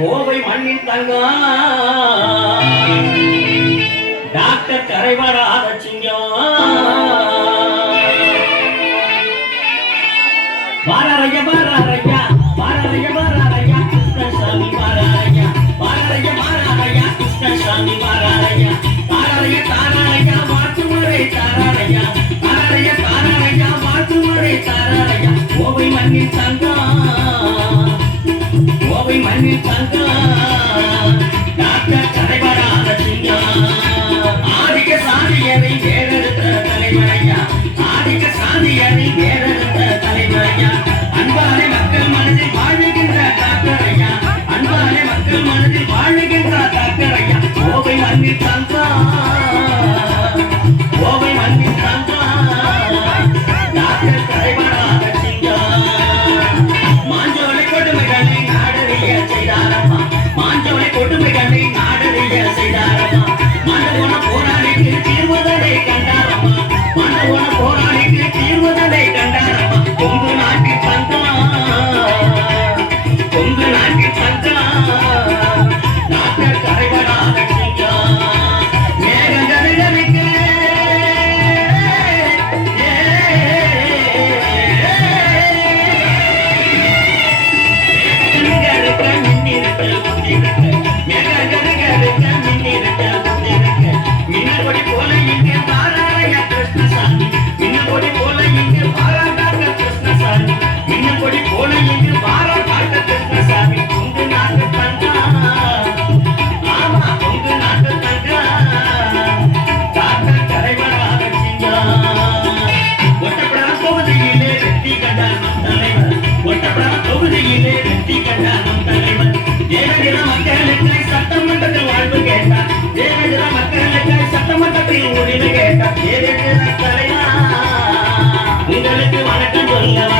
கோவை மண்ணின் தங்கம் டாக்டர் கரைவராத சிங்கம். வாராரையா வாராரையா வாராரையா வாராரையா கிருஷ்ணசாமி வாராரையா வாராரையா வாராரையா கிருஷ்ணசாமி வாராரையா தாராரையா தாராரையா மாற்றுமுறை தாராரையா தாராரையா தாராரையா மாற்றுமுறை தாராரையா கோவை மண்ணின் தங்கம் கோவை மண்ணில் தங்கம் சட்டமன்றத்தில் உரிமை கேட்டார். தேவகிர உங்களுக்கு வணக்கம் சொல்ல